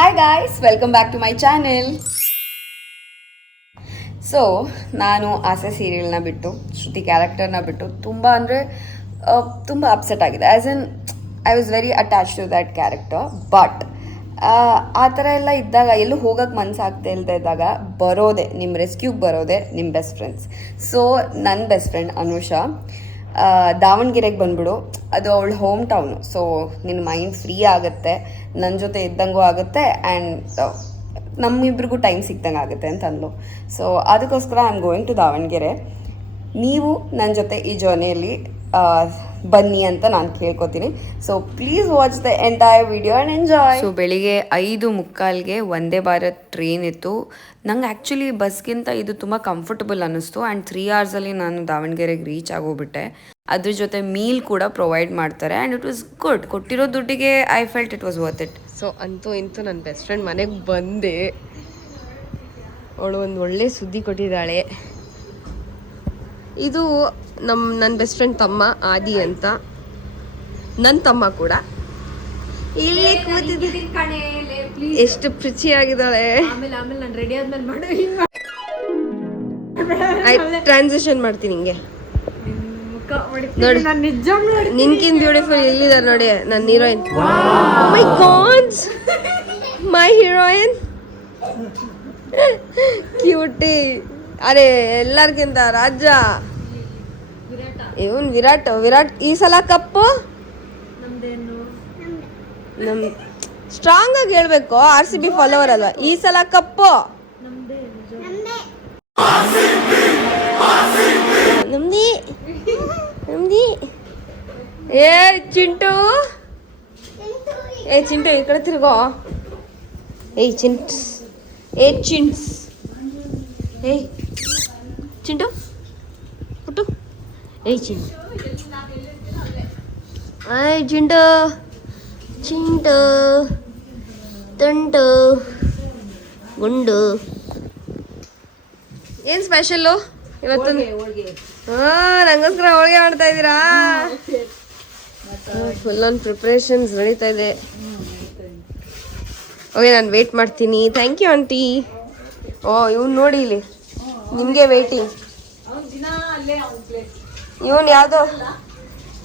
Hi guys, welcome back to my channel. So ನಾನು ಆಸೆ ಸೀರಿಯಲ್ನ ಬಿಟ್ಟು, ಶ್ರುತಿ ಕ್ಯಾರೆಕ್ಟರ್ನ ಬಿಟ್ಟು ತುಂಬ ಅಂದರೆ ತುಂಬ ಅಪ್ಸೆಟ್ ಆಗಿದೆ. As in I was very attach to that character. But ಆ ಥರ ಎಲ್ಲ ಇದ್ದಾಗ, ಎಲ್ಲೂ ಹೋಗೋಕ್ಕೆ ಮನಸ್ಸಾಗ್ತಾ ಇಲ್ಲದೆ ಇದ್ದಾಗ ಬರೋದೆ ನಿಮ್ಮ ರೆಸ್ಕ್ಯೂಗೆ ಬರೋದೆ ನಿಮ್ಮ ಬೆಸ್ಟ್ ಫ್ರೆಂಡ್ಸ್. ಸೊ ನನ್ನ ಬೆಸ್ಟ್ ಫ್ರೆಂಡ್ ಅನುಷಾ ದಾವಣಗೆರೆಗೆ ಬಂದ್ಬಿಡು. ಅದು ಅವಳ ಹೋಮ್ ಟೌನು. ಸೊ ನಿನ್ನ ಮೈಂಡ್ ಫ್ರೀ ಆಗುತ್ತೆ, ನನ್ನ ಜೊತೆ ಇದ್ದಂಗೂ ಆಗುತ್ತೆ, ಆ್ಯಂಡ್ ನಮ್ಮಿಬ್ರಿಗೂ ಟೈಮ್ ಸಿಕ್ದಂಗೆ ಆಗುತ್ತೆ ಅಂತ ಅಂದ್ಲು. ಸೊ ಅದಕ್ಕೋಸ್ಕರ I am going to Davanagere. ನೀವು ನನ್ನ ಜೊತೆ ಈ ಜರ್ನಿಯಲ್ಲಿ ಬನ್ನಿ ಅಂತ ನಾನು ಕೇಳ್ಕೊತೀನಿ. So please watch the entire video and enjoy. So ಬೆಳಿಗ್ಗೆ 5:45ಗೆ ವಂದೇ ಭಾರತ್ ಟ್ರೈನ್ ಇತ್ತು. ನಂಗೆ ಆ್ಯಕ್ಚುಲಿ ಬಸ್ಗಿಂತ ಇದು ತುಂಬ ಕಂಫರ್ಟಬಲ್ ಅನ್ನಿಸ್ತು. ಆ್ಯಂಡ್ 3 ಅವರ್ಸಲ್ಲಿ ನಾನು ದಾವಣಗೆರೆಗೆ ರೀಚ್ ಆಗೋಗ್ಬಿಟ್ಟೆ. ಅದ್ರ ಜೊತೆ ಮೀಲ್ ಕೂಡ ಪ್ರೊವೈಡ್ ಮಾಡ್ತಾರೆ ಆ್ಯಂಡ್ ಇಟ್ ವಾಸ್ ಗುಡ್. ಕೊಟ್ಟಿರೋ ದುಡ್ಡಿಗೆ I felt it was worth it. So ಅಂತೂ ಇಂತೂ ನನ್ನ ಬೆಸ್ಟ್ ಫ್ರೆಂಡ್ ಮನೆಗೆ ಬಂದೆ. ಅವಳು ಒಂದು ಒಳ್ಳೆ ಸುದ್ದಿ ಕೊಟ್ಟಿದ್ದಾಳೆ. ಇದು ನನ್ನ ಬೆಸ್ಟ್ ಫ್ರೆಂಡ್ ತಮ್ಮ ಆದಿ ಅಂತ, ನನ್ನ ತಮ್ಮ ಕೂಡ ಇಲ್ಲಿ ಕೂತಿದ್ದಾನೆ. ಎಷ್ಟು ಪ್ರಿಚಿಯಾಗಿದ್ದಾಳೆ. ಟ್ರಾನ್ಸಿಷನ್ ಮಾಡ್ತೀನಿ ಹಿಂಗೆ ನೋಡಿ. ನಿನ್ಕಿನ್ ಬ್ಯೂಟಿಫುಲ್ ಇಲ್ಲಿದ್ದಾರೆ ನೋಡಿ ನನ್ನ ಹೀರೋಯಿನ್. ಮೈ ಗಾಡ್, ಮೈ ಹೀರೋಯಿನ್ ಕ್ಯೂಟಿ. ಅರೆ ಎಲ್ಲರಿಗಿಂತ ರಾಜ ಇವನ್ ವಿರಾಟ್. ಈ ಸಲ ಕಪ್ಪು ನಮ್ ಸ್ಟ್ರಾಂಗ್ ಆಗಿ ಹೇಳ್ಬೇಕು. RCB ಫಾಲೋವರ್ ಅಲ್ವಾ? ಈ ಸಲ ಕಪ್ಪು ನಮ್ದಿ. ಏ ಚಿಂಟು ಈ ಕಡೆ ತಿರ್ಗೋ. ಏಯ್ ಚಿಂಟ್ಸ್ ಏಯ್ ಚಿಂಟು ಪುಟ್ಟು. ಏಯ್ ಚಿಂಟು ತಂಟು ಗುಂಡು. ಏನು ಸ್ಪೆಷಲ್ಲು ಇವತ್ತು? ನಂಗೋಸ್ಕರ ಹೋಳಿಗೆ ಮಾಡ್ತಾ ಇದ್ದೀರಾ? ಫುಲ್ ಆನ್ ಪ್ರಿಪ್ರೇಷನ್ಸ್ ನಡೀತಾ ಇದೆ. ಓಕೆ, ನಾನು ವೇಟ್ ಮಾಡ್ತೀನಿ. Thank you aunty. ಓ ಇವ್ನು ನೋಡಿ ಇಲ್ಲಿ ನಿಮಗೆ ವೇಟಿಂಗ್.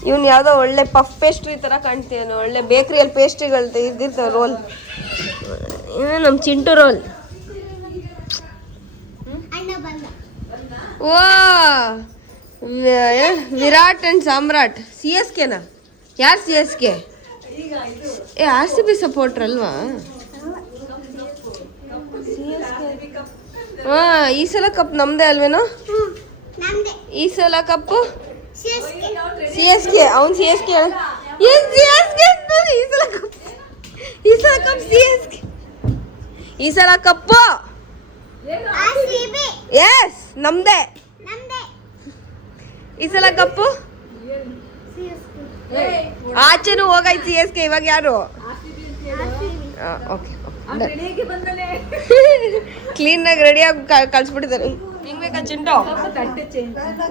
ಇವನು ಯಾವುದೋ ಒಳ್ಳೆ ಪಫ್ ಪೇಸ್ಟ್ರಿ ಥರ ಕಾಣ್ತೀಯನು. ಒಳ್ಳೆ ಬೇಕ್ರಿಯಲ್ಲಿ ಪೇಸ್ಟ್ರಿಗಳು ಇದ್ದಿರ್ತಾವೆ ರೋಲ್. ನಮ್ಮ ಚಿಂಟು ರೋಲ್. ಓ ವಿರಾಟ್ ಅಂಡ್ ಸಾಮ್ರಾಟ್. CSKನಾ? ಯಾರು CSK? RCB ಸಪೋರ್ಟರ್ ಅಲ್ವಾ? ಈ ಸಲ ಕಪ್ ನಮ್ದೇ ಅಲ್ವೇನೋ? ಈ ಸಲ ಕಪ್ಪು CSK. ಅವನು CSK. ಈ ಸಲ ಕಪ್ಪು ಎಸ್ ನಮ್ದೇ. ಈ ಸಲ ಕಪ್ಪು ಆಚೆನೂ ಹೋಗಾಯ್ತು CSK. ಇವಾಗ ಯಾರು? ಓಕೆ, ಕ್ಲೀನಾಗಿ ರೆಡಿಯಾಗಿ ಕಳ್ಸ್ಬಿಟ್ಟಿದ್ದಾರೆ. ಹಿಂಗ್ ಬೇಕಾ ಚಿಂಟು?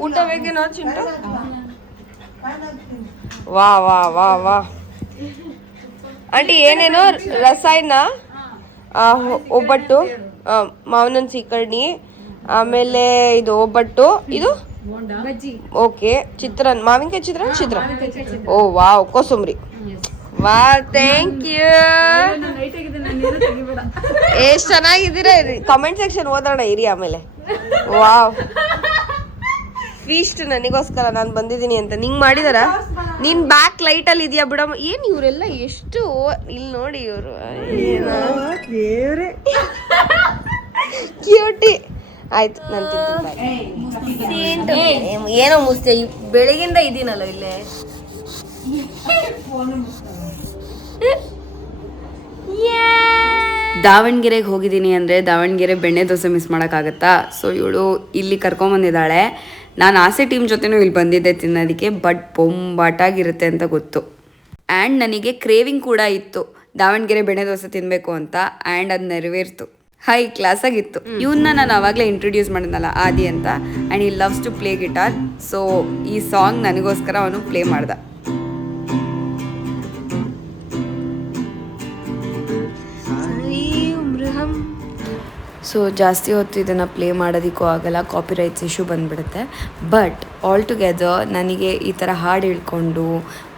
ಊಟ ಬೇಕೇನೋ ಚಿಂಟು? ವಾ ವಾ ವಾ ವಾ ಆಂಟಿ, ಏನೇನೋ ರಸಾಯನ, ಒಬ್ಬಟ್ಟು, ಮಾವನನ್ ಸೀಕರ್ಣಿ, ಆಮೇಲೆ ಇದು ಒಬ್ಬಟ್ಟು, ಇದು ಓಕೆ ಚಿತ್ರಾನ್ನ, ಮಾವಿನಕಾಯಿ ಚಿತ್ರಾನ್ನ. ಓ ವಾವ್, ಕೋಸಂಬರಿ. ವಾ ಥ್ಯಾಂಕ್ ಯು. ಎಷ್ಟು ಚೆನ್ನಾಗಿದ್ದೀರಾ. ಕಮೆಂಟ್ ಸೆಕ್ಷನ್ ಓದೋಣ ಇರಿ ಆಮೇಲೆ. ವಾವ್, ಫೀಸ್ಟ್ ನನಗೋಸ್ಕರ ನಾನು ಬಂದಿದ್ದೀನಿ ಅಂತ ನಿಂಗೆ ಮಾಡಿದಾರ? ನೀನ್ ಬ್ಯಾಕ್ ಲೈಟ್ ಅಲ್ಲಿ ಇದೆಯಾ ಬಿಡಮ್ಮ. ಏನ್ ಇವರೆಲ್ಲ ಎಷ್ಟು ಇಲ್ಲಿ ನೋಡಿ. ಇವರು ಕ್ಯೂಟಿ. ಆಯ್ತು, ನಾನು ತಿಂತೀನಿ. ಏನೋ ಮುಸ್ತೆ, ಬೆಳಗಿಂದ ಇದೀನಲ್ಲ ಇಲ್ಲೇ. ದಾವಣಗೆರೆಗೆ ಹೋಗಿದ್ದೀನಿ ಅಂದರೆ ದಾವಣಗೆರೆ ಬೆಣ್ಣೆ ದೋಸೆ ಮಿಸ್ ಮಾಡೋಕ್ಕಾಗತ್ತಾ? ಸೊ ಇವಳು ಇಲ್ಲಿ ಕರ್ಕೊಂಬಂದಿದ್ದಾಳೆ. ನಾನು ಆಸೆ ಟೀಮ್ ಜೊತೆನೂ ಇಲ್ಲಿ ಬಂದಿದ್ದೆ ತಿನ್ನೋದಕ್ಕೆ. ಬಟ್ ಬೊಂಬಾಟಾಗಿರುತ್ತೆ ಅಂತ ಗೊತ್ತು. ಆ್ಯಂಡ್ ನನಗೆ ಕ್ರೇವಿಂಗ್ ಕೂಡ ಇತ್ತು ದಾವಣಗೆರೆ ಬೆಣ್ಣೆ ದೋಸೆ ತಿನ್ನಬೇಕು ಅಂತ. ಆ್ಯಂಡ್ ಅದು ನೆರವೇರ್ತು. ಹೈ ಕ್ಲಾಸಾಗಿತ್ತು. ಇವನ್ನ ನಾನು ಆವಾಗಲೇ ಇಂಟ್ರೊಡ್ಯೂಸ್ ಮಾಡಿದ್ನಲ್ಲ, ಆದಿ ಅಂತ. And he loves to play guitar. So ಈ ಸಾಂಗ್ ನನಗೋಸ್ಕರ ಅವನು ಪ್ಲೇ ಮಾಡ್ದ. ಸೊ ಜಾಸ್ತಿ ಹೊತ್ತು ಇದನ್ನು ಪ್ಲೇ ಮಾಡೋದಕ್ಕೂ ಆಗಲ್ಲ, ಕಾಪಿರೈಟ್ಸ್ ಇಶ್ಯೂ ಬಂದುಬಿಡುತ್ತೆ. ಬಟ್ ಆಲ್ ಟುಗೆದರ್ ನನಗೆ ಈ ಥರ ಹಾಡು ಹೇಳ್ಕೊಂಡು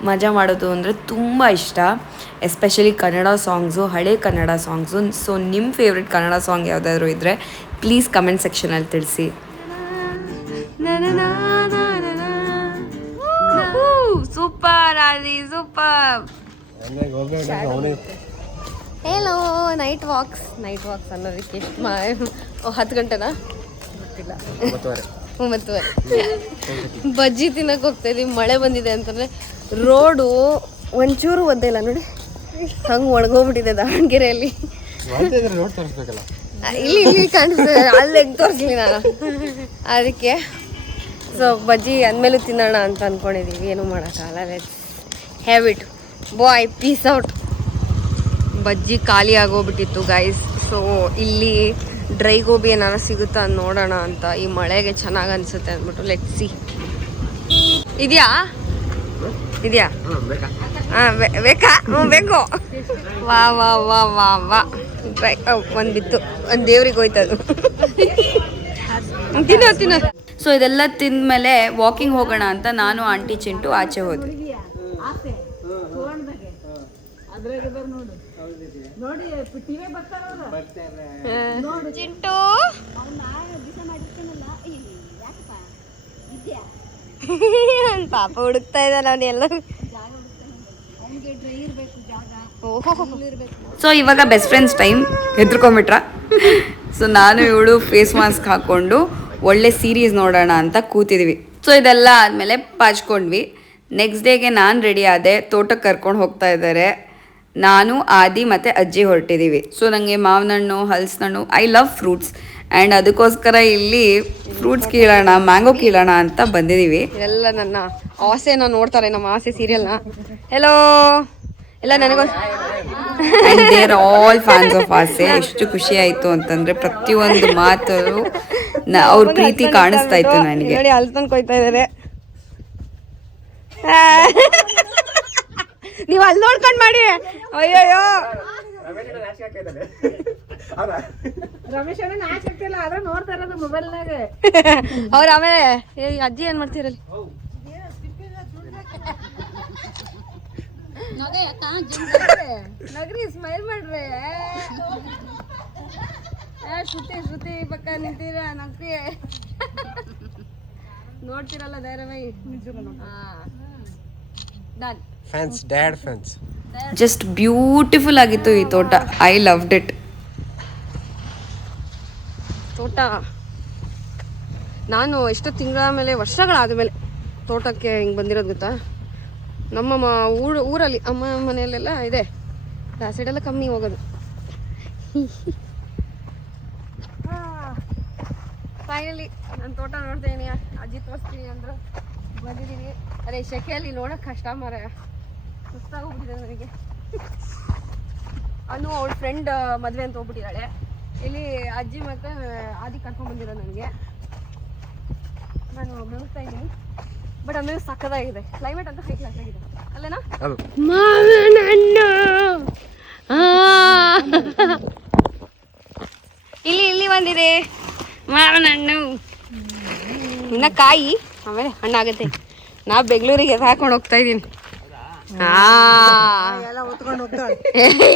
ಮಜಾ ಮಾಡೋದು ಅಂದರೆ ತುಂಬ ಇಷ್ಟ, ಎಸ್ಪೆಷಲಿ ಕನ್ನಡ ಸಾಂಗ್ಸು, ಹಳೆ ಕನ್ನಡ ಸಾಂಗ್ಸು. ಸೊ ನಿಮ್ಮ ಫೇವ್ರೆಟ್ ಕನ್ನಡ ಸಾಂಗ್ ಯಾವುದಾದ್ರೂ ಇದ್ದರೆ ಪ್ಲೀಸ್ ಕಮೆಂಟ್ ಸೆಕ್ಷನಲ್ಲಿ ತಿಳಿಸಿ. ಸೂಪರ್ ಆದಿ ಸೂಪರ್. ಹೇಲೋ ನೈಟ್ ವಾಕ್ಸ್ ಅನ್ನೋದಕ್ಕೆ ಎಷ್ಟು 10 ಗಂಟೆನಾ ಗೊತ್ತಿಲ್ಲ, 9:30 ಬಜ್ಜಿ ತಿನ್ನಕ್ಕೆ ಹೋಗ್ತಾ ಇದೀವಿ. ಮಳೆ ಬಂದಿದೆ ಅಂತಂದರೆ ರೋಡು ಒಂಚೂರು ಒದ್ದೆ ಇಲ್ಲ ನೋಡಿ, ಹಂಗೆ ಒಣಗೋಗ್ಬಿಟ್ಟಿದೆ ದಾವಣಗೆರೆಯಲ್ಲಿ. ಇಲ್ಲಿ ಕಾಣಿಸ್ತದೆ, ಅಲ್ಲಿ ಹೆಂಗೆ ತೋರಿಸ್ಲಿ ನಾನು ಅದಕ್ಕೆ. ಸೊ ಬಜ್ಜಿ ಅಂದಮೇಲೂ ತಿನ್ನೋಣ ಅಂತ ಅಂದ್ಕೊಂಡಿದ್ದೀವಿ, ಏನೂ ಮಾಡೋಕ್ಕಾಗಲ್ಲ. Let's have it bye, peace out. Bajji ಖಾಲಿ ಆಗೋಗ್ಬಿಟ್ಟಿತ್ತು ಗೈಸ್. ಸೊ ಇಲ್ಲಿ ಡ್ರೈ ಗೋಬಿ ಏನಾರು ಸಿಗುತ್ತಾ ನೋಡೋಣ ಅಂತ, ಈ ಮಳೆಗೆ ಚೆನ್ನಾಗಿ ಅನಿಸುತ್ತೆ ಅಂದ್ಬಿಟ್ಟು. Let's see. ಇದೆಯಾ ಹಾಂ ಬೇಕಾ? ಹ್ಞೂ ಬೇಕು. ವಾ ವಾ ವಾ ವಾ ವಾ ಡ್ರೈ ಒಂದು ಬಿತ್ತು, ಒಂದು ದೇವ್ರಿಗೆ ಹೋಯ್ತದು. ತಿನ್ನೋ. ಸೊ ಇದೆಲ್ಲ ತಿಂದಮೇಲೆ ವಾಕಿಂಗ್ ಹೋಗೋಣ ಅಂತ ನಾನು ಆಂಟಿ ಚಿಂಟು ಆಚೆ ಹೋದ್ವಿ. ಚಿಂಟು ಪಾಪ ಹುಡುಕ್ತಾ ಇದ್ದಾನೆ ಅವನು ಎಲ್ಲ. ಸೊ ಇವಾಗ ಬೆಸ್ಟ್ ಫ್ರೆಂಡ್ಸ್ ಟೈಮ್. ಹೆದರ್ಕೊಂಬಿಟ್ರ? ಸೊ ನಾನು ಇವಳು ಫೇಸ್ ಮಾಸ್ಕ್ ಹಾಕ್ಕೊಂಡು ಒಳ್ಳೆ ಸೀರೀಸ್ ನೋಡೋಣ ಅಂತ ಕೂತಿದ್ವಿ. ಸೊ ಇದೆಲ್ಲ ಆದಮೇಲೆ ಪಾಚ್ಕೊಂಡ್ವಿ. ನೆಕ್ಸ್ಟ್ ಡೇಗೆ ನಾನು ರೆಡಿ ಆದೆ, ತೋಟಕ್ಕೆ ಕರ್ಕೊಂಡು ಹೋಗ್ತಾ ಇದ್ದಾರೆ. ನಾನು ಆದಿ ಮತ್ತು ಅಜ್ಜಿ ಹೊರಟಿದ್ದೀವಿ. ಸೊ ನನಗೆ ಮಾವಿನ ಹಣ್ಣು, ಹಲಸಿನ ಹಣ್ಣು, ಐ ಲವ್ ಫ್ರೂಟ್ಸ್ ಆ್ಯಂಡ್ ಅದಕ್ಕೋಸ್ಕರ ಇಲ್ಲಿ ಫ್ರೂಟ್ಸ್ ಕೀಳೋಣ, ಮ್ಯಾಂಗೋ ಕೀಳೋಣ ಅಂತ ಬಂದಿದ್ದೀವಿ. ಎಲ್ಲ ನನ್ನ ಆಸೆನ ನೋಡ್ತಾರೆ, ನಮ್ಮ ಆಸೆ ಸೀರಿಯಲ್ನ. ಹೆಲೋ ಎಲ್ಲ ನನಗೋಸ್ and they are all fans of Aase. ಎಷ್ಟು ಖುಷಿ ಆಯಿತು ಅಂತಂದರೆ ಪ್ರತಿಯೊಂದು ಮಾತು ಅವ್ರ ಪ್ರೀತಿ ಕಾಣಿಸ್ತಾ ಇತ್ತು ನನಗೆ. ನೋಡಿ ಅಲ್ಲಿ ತನಕ ಕೊಯ್ತಾ ಇದ್ದಾರೆ. ನೀವು ಅಲ್ಲಿ ನೋಡ್ಕೊಂಡು ಮಾಡಿ. ಅಯ್ಯೋಯ್ಯೋ ಅವ್ರ ಆಮೇಲೆ ಅಜ್ಜಿ ಏನ್ ಮಾಡ್ತೀರಲ್ಲಿ? ನಗರಿ ಸ್ಮೈಲ್ ಮಾಡ್ರಿ. ಶ್ರುತಿ ಪಕ್ಕ ನಿಂತೀರ ನಗ್ರಿ ನೋಡ್ತಿರಲ್ಲ ಧೈರ್ಯವಾಗಿ. Done. Fans, dad fans. Just beautiful ಆಗಿತ್ತು ಈ ತೋಟ. I loved it. ತೋಟ ನಾನು ಎಷ್ಟೋ ತಿಂಗಳ ಮೇಲೆ, ವರ್ಷಗಳಾದ ಮೇಲೆ ತೋಟಕ್ಕೆ ಹಿಂಗೆ ಬಂದಿರೋದು ಗೊತ್ತಾ. ನಮ್ಮ ಊರಲ್ಲಿ ಅಮ್ಮ ಮನೆಯಲ್ಲೆಲ್ಲ ಇದೆ, ಆ ಸೈಡೆಲ್ಲ ಕಮ್ಮಿ ಹೋಗೋದು. ಫೈನಲಿ ನಾನು ತೋಟ ನೋಡ್ತಾ ಇದೀನಿ, ಅಜ್ಜಿ ತೋರಿಸ್ತೀನಿ ಅಂದ್ರೆ ಬಂದಿದ್ದೀನಿ. ಅದೇ ಸೆಕೆಯಲ್ಲಿ ನೋಡೋಕೆ ಕಷ್ಟ ಮಾರ, ಸುಸ್ತಾಗೋಗ್ಬಿಟ್ಟಿದೆ ನನಗೆ. ಅನ್ನು ಅವಳ ಫ್ರೆಂಡ್ ಮದುವೆ ಅಂತ ಹೋಗ್ಬಿಟ್ಟಿದ್ದಾಳೆ. ಇಲ್ಲಿ ಅಜ್ಜಿ ಮತ್ತು ಆದಿ ಕರ್ಕೊಂಡು ಬಂದಿರೋ ನನಗೆ. ನಾನು ಬೆಳೆಸ್ತಾ ಇದ್ದೀನಿ, ಬಟ್ ಆಮೇಲೆ ಸಕ್ಕದಾಗಿದೆ ಕ್ಲೈಮೇಟ್ ಅಂತ. ಹೈ ಕ್ಲಾಸ್ ಆಗಿದೆ ಅಲ್ಲೇನಾ? ಮಾವಿನ ಹಣ್ಣು ಇಲ್ಲಿ ಬಂದಿದೆ ಮಾವಿನ ಹಣ್ಣು. ಇನ್ನ ಕಾಯಿ ಆಮೇಲೆ ಹಣ್ಣಾಗುತ್ತೆ. ನಾ ಬೆಂಗಳೂರಿಗೆ ಹಾಕೊಂಡು ಹೋಗ್ತಾ ಇದ್ದೀನಿ.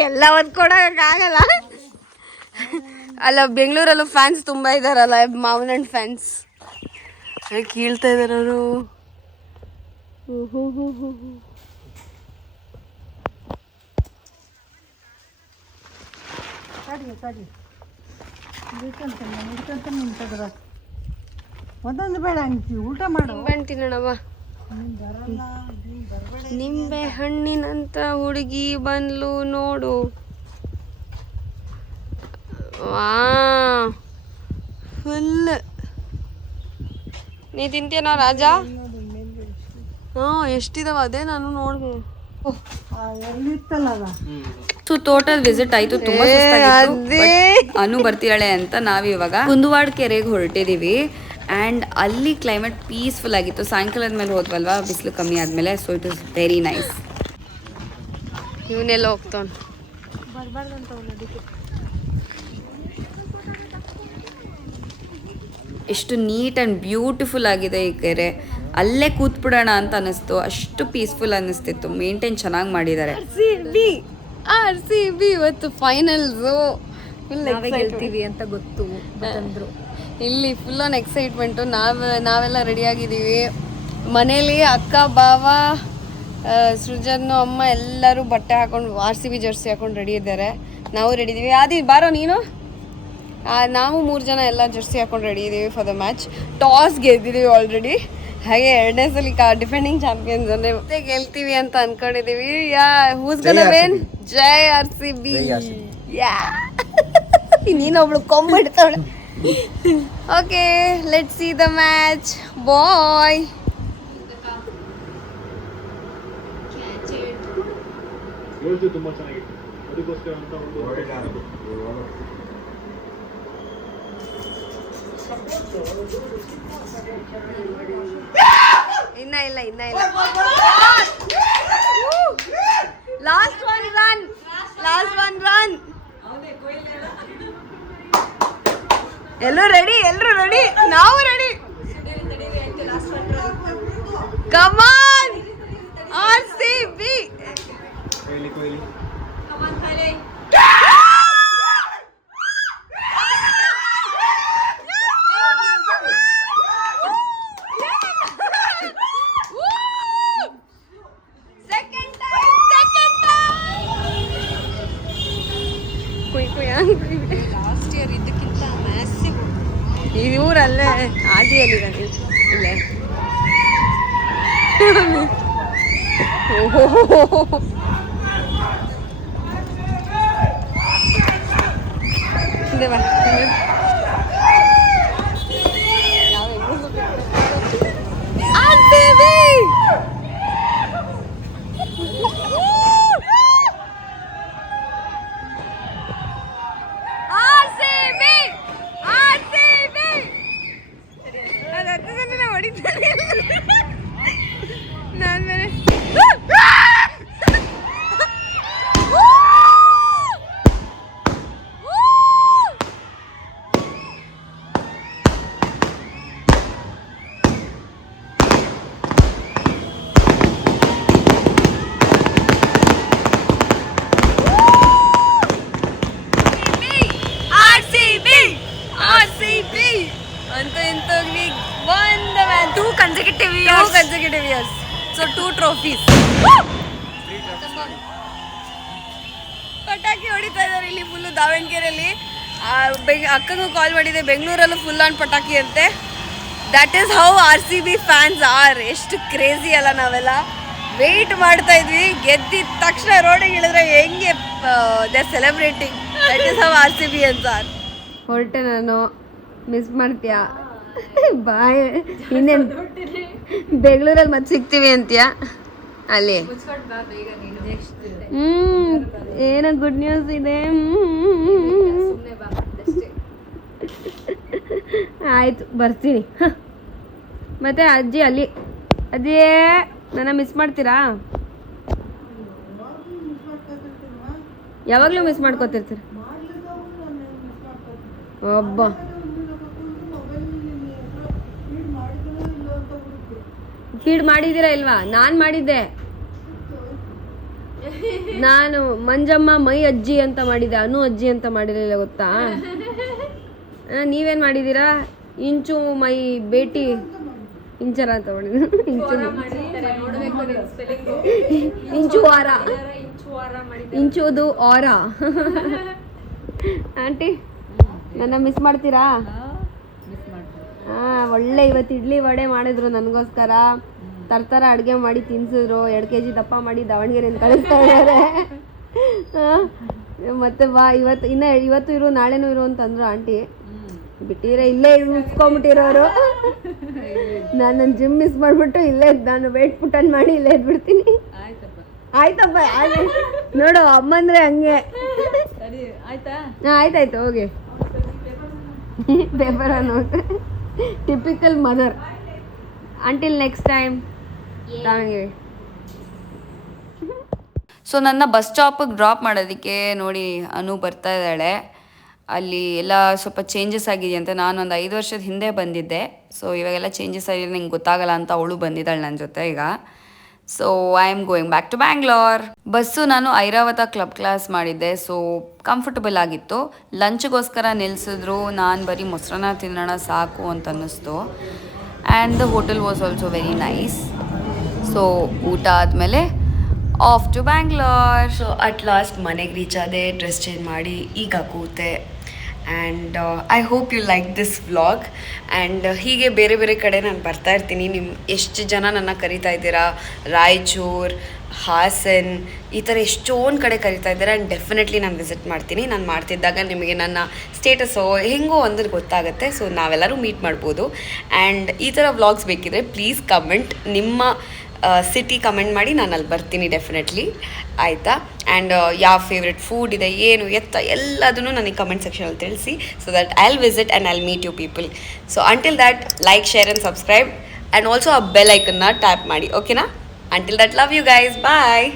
ಎಲ್ಲ ಒತ್ಕೊಡಕ್ಕಾಗಲ್ಲ ಅಲ್ಲ, ಬೆಂಗಳೂರಲ್ಲೂ ಫ್ಯಾನ್ಸ್ ತುಂಬ ಇದ್ದಾರಲ್ಲ, ಮಾವಿನ ಹಣ್ಣು ಫ್ಯಾನ್ಸ್. ಕೀಳ್ತಾ ಇದಾರೆ ಅವರು. ಒಂದೊಂದು ಬೇಡ ಊಟ ಮಾಡು. ನಿಂಬೆ ತಿನ್ನೋಣವ. ನಿಂಬೆ ಹಣ್ಣಿನಂತ ಹುಡುಗಿ ಬಂದ್ಲು ನೋಡು. ವಾ ಫುಲ್. ನೀ ತಿಂತೀನೋ ರಾಜ? ಎಷ್ಟಿದಾವ ಅದೇ ನಾನು ನೋಡ್ದೆ. ಸೊ ತೋಟದ ವಿಸಿಟ್ ಆಯ್ತು, ತುಂಬಾ ಸುಸ್ತಾಗಿತ್ತು. ಅನು ಬರ್ತಿದ್ದಾಳೆ ಅಂತ ನಾವಿವಾಗ ಕುಂದುವಾಡ ಕೆರೆಗೆ ಹೊರಟಿದೀವಿ. ಆ್ಯಂಡ್ ಅಲ್ಲಿ ಕ್ಲೈಮೇಟ್ ಪೀಸ್ಫುಲ್ ಆಗಿತ್ತು. ಸಾಯಂಕಾಲದ ಮೇಲೆ ಹೋದ್ವಲ್ವಾ, ಬಿಸಿಲು ಕಮ್ಮಿ ಆದಮೇಲೆ. So it is very nice. ಇವನ್ನೆಲ್ಲ ಹೋಗ್ತಾವ ಎಷ್ಟು ನೀಟ್ ಆ್ಯಂಡ್ ಬ್ಯೂಟಿಫುಲ್ ಆಗಿದೆ ಈ ಕೆರೆ. ಅಲ್ಲೇ ಕೂತ್ಬಿಡೋಣ ಅಂತ ಅನ್ನಿಸ್ತು, ಅಷ್ಟು ಪೀಸ್ಫುಲ್ ಅನ್ನಿಸ್ತಿತ್ತು. ಮೇಂಟೈನ್ ಚೆನ್ನಾಗಿ ಮಾಡಿದ್ದಾರೆ. RCB ಇವತ್ತು ಫೈನಲ್ಸು ನಾವೇ ಗೆಲ್ತೀವಿ ಅಂತ ಗೊತ್ತು ಬಂದ್ರು. ಇಲ್ಲಿ ಫುಲ್ ಆನ್ ಎಕ್ಸೈಟ್ಮೆಂಟು. ನಾವೆಲ್ಲ ರೆಡಿಯಾಗಿದ್ದೀವಿ. ಮನೇಲಿ ಅಕ್ಕ ಬಾವ ಸೃಜನ್ನು ಅಮ್ಮ ಎಲ್ಲರೂ ಬಟ್ಟೆ ಹಾಕೊಂಡು RCB ಜರ್ಸಿ ಹಾಕೊಂಡು ರೆಡಿ ಇದ್ದಾರೆ. ನಾವು ರೆಡಿ ಇದ್ದೀವಿ. ಆದಿ ಬಾರೋ ನೀನು. ನಾವು 3 ಜನ ಎಲ್ಲ ಜರ್ಸಿ ಹಾಕೊಂಡು ರೆಡಿ ಇದ್ದೀವಿ ಫಾರ್ ದ ಮ್ಯಾಚ್. ಟಾಸ್ ಗೆದ್ದಿದ್ದೀವಿ ಆಲ್ರೆಡಿ. ಹಾಗೆ 2ನೇ ಸಲ ಡಿಫೆಂಡಿಂಗ್ ಚಾಂಪಿಯನ್ಸ್ ಅಂದ್ರೆ ಮತ್ತೆ ಗೆಲ್ತೀವಿ ಅಂತ ಅನ್ಕೊಂಡಿದೀವಿ. Who's gonna win? ಜೈ RCB. ಯಾ ನೀನೊಬ್ಳು ಕೊಂಬಿಡ್ತಾಳೆ. Okay, let's see the match. Bye. ತುಂಬಾ ಚೆನ್ನಾಗಿತ್ತು, ಅದಕ್ಕೋಸ್ಕರ ಅಂತ ಒಂದು ಇನ್ನ ಇಲ್ಲ ಲಾಸ್ಟ್ ಒನ್ ರನ್. ಎಲ್ಲರೂ ರೆಡಿ, ನಾವು ready. Come on RCB. Kohli last year ಇದಕ್ಕಿಂತ ಮ್ಯಾಸಿವ್. ಈ ಊರಲ್ಲೇ ಆದಿಯಲ್ಲಿದ್ದಾನೆ ಇಲ್ಲೇ. ನಾನು ಮೇಲೆ Two consecutive years. So 2 trophies. ಪಟಾಕಿ ಹೊಡಿತಾ ಇದ್ದಾರೆ ಇಲ್ಲಿ ಫುಲ್ಲು ದಾವಣಗೆರೆಯಲ್ಲಿ. ಅಕ್ಕಂಗೂ ಕಾಲ್ ಮಾಡಿದೆ, ಬೆಂಗಳೂರಲ್ಲೂ ಫುಲ್ ಆನ್ ಪಟಾಕಿ ಅಂತೆ. That is how RCB fans are. ಎಷ್ಟು ಕ್ರೇಜಿ ಅಲ್ಲ. ನಾವೆಲ್ಲ ವೆಯ್ಟ್ ಮಾಡ್ತಾ ಇದ್ವಿ. ಗೆದ್ದಿದ ತಕ್ಷಣ ರೋಡಿಗೆ ಇಳಿದ್ರೆ ಹೆಂಗೆ they celebrating. That is how RCB ಅಂತ. ಹೊರಟೆ ನಾನು. ಮಿಸ್ ಮಾಡ್ತೀಯಾ? ಬಾಯ್. ಇನ್ನೇನು ಬೆಂಗಳೂರಲ್ಲಿ ಮತ್ತೆ ಸಿಗ್ತೀವಿ ಅಂತೀಯಾ ಅಲ್ಲಿ? ಏನೋ ಗುಡ್ ನ್ಯೂಸ್ ಇದೆ. ಆಯ್ತು, ಬರ್ತೀನಿ. ಮತ್ತೆ ಅಜ್ಜಿ ಅಲ್ಲಿ. ಅಜ್ಜಿ, ನನ್ನ ಮಿಸ್ ಮಾಡ್ತೀರಾ? ಯಾವಾಗಲೂ ಮಿಸ್ ಮಾಡ್ಕೋತಿರ್ತೀರ? ಒಬ್ಬ ಫೀಡ್ ಮಾಡಿದ್ದೀರಾ ಇಲ್ವಾ? ನಾನು ಮಾಡಿದ್ದೆ. ನಾನು ಮಂಜಮ್ಮ ಮೈ ಅಜ್ಜಿ ಅಂತ ಮಾಡಿದ್ದೆ, ಅನು ಅಜ್ಜಿ ಅಂತ ಮಾಡಿರಲಿಲ್ಲ, ಗೊತ್ತಾ? ನೀವೇನು ಮಾಡಿದ್ದೀರಾ? ಇಂಚು ಮೈ ಬೇಟಿ ಇಂಚರ ಅಂತ ಮಾಡಿದ್ರು. ಇಂಚು ವಾರ, ಇಂಚುದು ಆರ. ಆಂಟಿ, ನನ್ನ ಮಿಸ್ ಮಾಡ್ತೀರಾ? ಒಳ್ಳೆ ಇವತ್ತು ಇಡ್ಲಿ ವಡೆ ಮಾಡಿದ್ರು ನನಗೋಸ್ಕರ. ತರ್ತರ ಅಡುಗೆ ಮಾಡಿ ತಿನ್ಸಿದ್ರು. 2 kg ದಪ್ಪ ಮಾಡಿ ದಾವಣಗೆರೆಯಿಂದ ಕಳಿಸ್ತಾ ಇದ್ದಾರೆ. ಮತ್ತೆ ಬಾ ಇವತ್ತು ಇರು, ನಾಳೆನೂ ಇರು ಅಂತಂದ್ರು ಆಂಟಿ. ಬಿಟ್ಟಿದ್ರೆ ಇಲ್ಲೇ ಉಳ್ಸ್ಕೊಂಬಿಟ್ಟಿರೋರು. ನಾನು ಜಿಮ್ ಮಿಸ್ ಮಾಡಿಬಿಟ್ಟು ಇಲ್ಲೇ ನಾನು ವೇಟ್ ಪುಟನ್ ಮಾಡಿ ಇಲ್ಲೇ ಇದ್ಬಿಡ್ತೀನಿ. ಆಯ್ತಪ್ಪ. ನೋಡು, ಅಮ್ಮಂದ್ರೆ ಹಂಗೆ. ಆಯ್ತಾಯ್ತು, ಹೋಗಿ. ಪೇಪರ್ ಅನ್ನೋದು typical mother. Until next time. Davanagere. So ನನ್ನ ಬಸ್ ಸ್ಟಾಪಿಗೆ ಡ್ರಾಪ್ ಮಾಡೋದಕ್ಕೆ ನೋಡಿ ಅನು ಬರ್ತಾ ಇದ್ದಾಳೆ. ಅಲ್ಲಿ ಎಲ್ಲ ಸ್ವಲ್ಪ ಚೇಂಜಸ್ ಆಗಿದೆಯಂತೆ. ನಾನು ಒಂದು 5 ವರ್ಷದ ಹಿಂದೆ ಬಂದಿದ್ದೆ, ಸೊ ಇವಾಗೆಲ್ಲ ಚೇಂಜಸ್ ಆಗಿದೆ, ನಿಂಗೆ ಗೊತ್ತಾಗಲ್ಲ ಅಂತ ಅವಳು ಬಂದಿದ್ದಾಳೆ ನನ್ನ ಜೊತೆ ಈಗ. So I am going back to Bangalore. Bus ನಾನು ಐರಾವತ ಕ್ಲಬ್ ಕ್ಲಾಸ್ ಮಾಡಿದ್ದೆ, ಸೊ ಕಂಫರ್ಟಬಲ್ ಆಗಿತ್ತು. ಲಂಚ್ಗೋಸ್ಕರ ನಿಲ್ಲಿಸಿದ್ರು, ನಾನು ಬರೀ ಮೊಸರನ್ನ ತಿನ್ನೋಣ ಸಾಕು ಅಂತ ಅನ್ನಿಸ್ತು. And the hotel was also very nice. So ಊಟ ಆದಮೇಲೆ off to Bangalore. So at last ಮನೆಗೆ ರೀಚ್ ಆದೆ, ಡ್ರೆಸ್ ಚೇಂಜ್ ಮಾಡಿ ಈಗ ಕೂತೆ. And I hope you like this vlog. And ಹೀಗೆ ಬೇರೆ ಬೇರೆ ಕಡೆ ನಾನು ಬರ್ತಾ ಇರ್ತೀನಿ. ಎಷ್ಟು ಜನ ನನ್ನ ಕರಿತಾ ಇದ್ದೀರಾ, ರಾಯಚೂರು, ಹಾಸನ್, ಈ ಥರ ಎಷ್ಟೊಂದು ಕಡೆ ಕರಿತಾ ಇದ್ದಾರೆ. ಆ್ಯಂಡ್ ಡೆಫಿನೆಟ್ಲಿ ನಾನು ವಿಸಿಟ್ ಮಾಡ್ತೀನಿ. ನಾನು ಮಾಡ್ತಿದ್ದಾಗ ನಿಮಗೆ ನನ್ನ ಸ್ಟೇಟಸ್ಸು ಹೆಂಗೋ ಒಂದು ಗೊತ್ತಾಗುತ್ತೆ. ಸೊ ನಾವೆಲ್ಲರೂ ಮೀಟ್ ಮಾಡ್ಬೋದು. ಆ್ಯಂಡ್ ಈ ಥರ ವ್ಲಾಗ್ಸ್ ಬೇಕಿದ್ರೆ ಪ್ಲೀಸ್ ಕಮೆಂಟ್, ನಿಮ್ಮ ಸಿಟಿ ಕಮೆಂಟ್ ಮಾಡಿ, ನಾನು ಅಲ್ಲಿ ಬರ್ತೀನಿ ಡೆಫಿನೆಟ್ಲಿ, ಆಯಿತಾ. ಆ್ಯಂಡ್ ಯಾವ ಫೇವ್ರೆಟ್ ಫುಡ್ ಇದೆ, ಏನು ಎತ್ತ ಎಲ್ಲದನ್ನು ನನಗೆ ಕಮೆಂಟ್ ಸೆಕ್ಷನಲ್ಲಿ ತಿಳಿಸಿ. So that I will visit and I will meet you people. So until that like, share and subscribe and also ಆ ಬೆಲ್ ಐಕನ್ನ ಟ್ಯಾಪ್ ಮಾಡಿ, ಓಕೆನಾ. Until that love you guys, bye.